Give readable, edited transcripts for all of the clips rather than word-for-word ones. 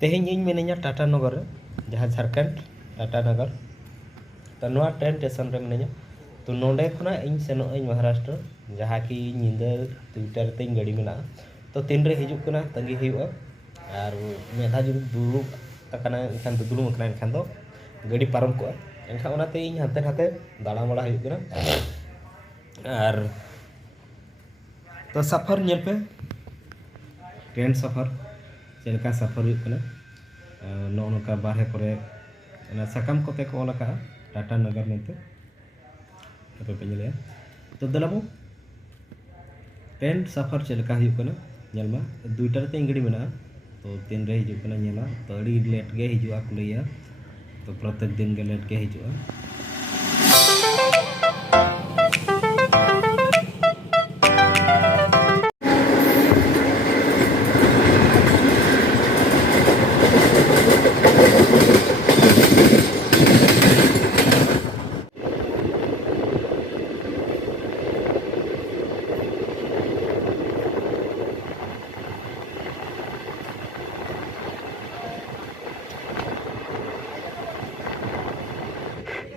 तेहें इन मिनाइया टाटा नगर जहाँ झारखंड टाटा नगर तो नवा ट्रेन स्टेशन रे मिनाइया तो नोडे खुना इन सेनो इन महाराष्ट्र जहाँ की निंदा ट्विटर ते गाड़ी मेना तो तीन रे हिजुक कना तंगी हुआ और मेधा जो दुरुक तकना इनखान तो दुरुम कना इनखान तो गाड़ी पारम को इनखान ओनाते इन हाते हाते दाड़ा बड़ा हुई कना और तो सफर नेल पे ट्रेन सफर चलका सफर हुई कना नौका बारहे करे साकाम कोते को लका टाटा नगर में पे पे तो दलाबो ट्रेन सफर चलका हुई कना नेलमा दुईटा ते गाड़ी मेना तो तीन रे हिजुक कना नेला तो अड़ी लेट गे हिजुआ को लैया तो प्रत्येक दिन के लेट गे हिजुआ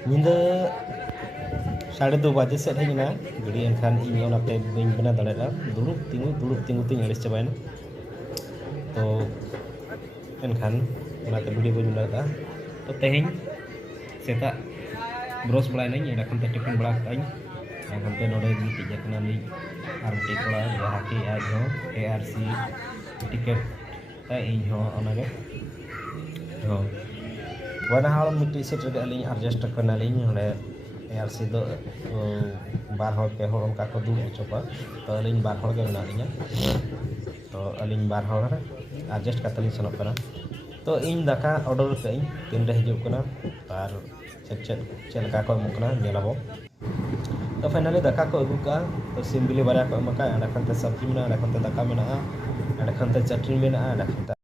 निंदा 2:30 बजे से हेजना गाड़ी एनखान इन ओनाते बइन बना दाड़ा दुरुब तिंगु तिंग अड़िस चाबायना तो एनखान ओनाते वीडियो बइन बना तो तेहें सेता ब्रश बड़ाई एंडाखान ते टिफिन बड़ा काई एंडाखान ते नोडे गितिज कना नी आर मिटे कोड़ा जहाँ की आज हो ARC टिकट ता इन हो ओनागे हो wana hal miti set rega aling adjust kana aling ole ARC do bar hol pe hol ka ko du coba to aling bar hol ge na alinya to aling bar hol re adjust kataling senok kana to in daka order ke in tin re hijuk kana par chet ka ko emuk kana nyelabo to finally daka ko agu ka to simbili bara ko emaka ada kan te sabji mena ada kan te daka mena ada kan te chutney mena ada kan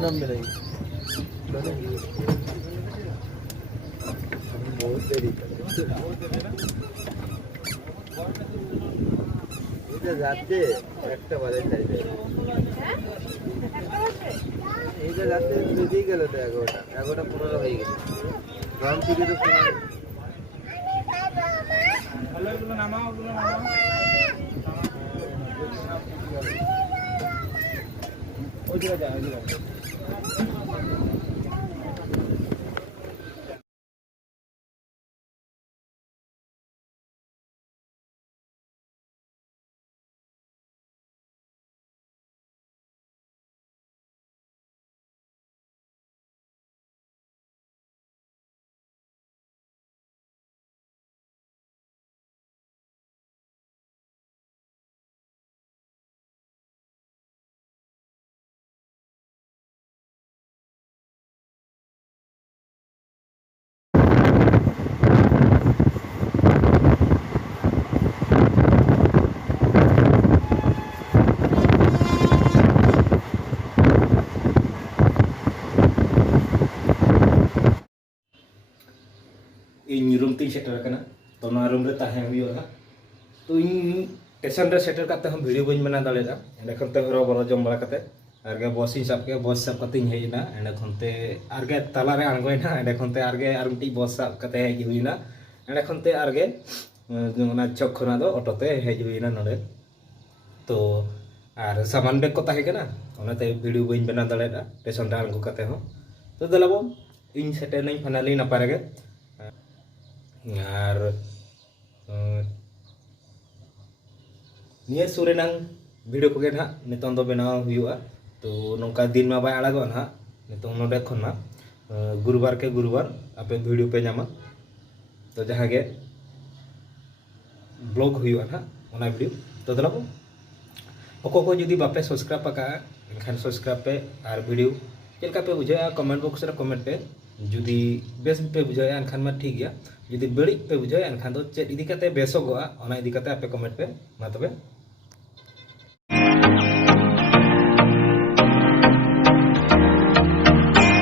जन्म में नहीं बहुत देरी এটা যাচ্ছে একটা বাজে চাইবে এইটা যাচ্ছে বেজেই গেল তো 11টা 15 হয়ে গেছে গ্রাম থেকে তো ওগুলো নামাও ওই জায়গায় যায় इन रूम तीन सेटर करना तो ना रूम रे ताहे हुआ तो इन स्टेशन रे सेटर करते हम वीडियो बन बना दाड़ेगा एंड खनते हरो बरो जम बड़ा करते आरगे बस इन सब के बस सब करते हेजना एंड खनते आरगे तला रे आंगोइना एंड खनते आरगे आर मिटी बस सब करते हेज हुइना एंड खनते आरगे ना चौक खना दो ऑटो ते हेज हुइना नडे तो आर सामान बैग को ताहे केना ओनाते वीडियो बन बना दाड़ेगा स्टेशन रे आंगो करते हो तो दलाबो इन सेटर नहीं फाइनली ना पारेगे और निये सुरेनांग वीडियो को ना नितों दो बनाव हुआ तो नौका दिन में बाय आड़गो ना नितों नोडे खन्ना गुरुवार के गुरुवार आपे वीडियो पे नामा तो जहाँ के ब्लॉग हुआ ना ओना वीडियो तो दलाबो ओको को जुदी बापे सब्सक्राइब पका एनखान सब्सक्राइब पे और वीडियो चलका पे बुझा कमेंट बॉक्स रे कमेंट पे जुदी बेस पे बुझा एनखान मा ठीक गया जुदी बड़ी पे बुझा एनखान तो चेक इदी कते बेसोगोआ ओना इदी कते आपे कमेंट पे मा तबे